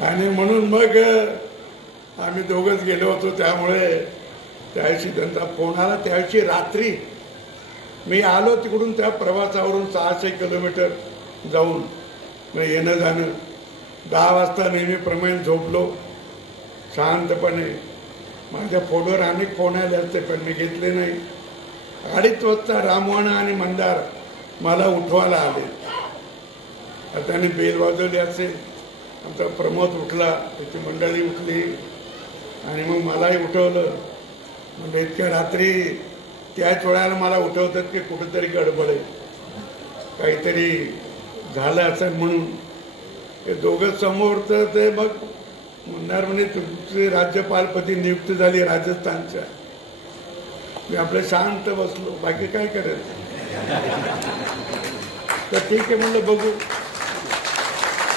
आणि म्हणून मग आम्ही दोघंच गेलो होतो. त्यामुळे त्यावेळी त्यांचा फोन आला. त्यावेळी रात्री मी आलो तिकडून त्या प्रवासावरून 600 किलोमीटर जाऊन मग येणं जाणं 10 वाजता नेहमीप्रमाणे झोपलो शांतपणे. माझ्या फोनवर अनेक फोन आले असते पण मी घेतले नाही. 2:30 वाजता रामवाणा आणि मंदार मला उठवायला आले. त्याने बेल वाजवली असेल. आमचा प्रमोद उठला, त्याची मंडळी उठली आणि मग मलाही उठवलं. म्हणजे इतक्या रात्री त्याच वेळाला मला उठवतात की कुठंतरी गडबड आहे, काहीतरी झालं असं म्हणून. हे दोघं समोर तर ते मग म्हणणार म्हणे तुमची राज्यपालपदी नियुक्ती झाली राजस्थानच्या. मी आपलं शांत बसलो, बाकी काय करायचं. तर ठीक आहे म्हणलं बघू.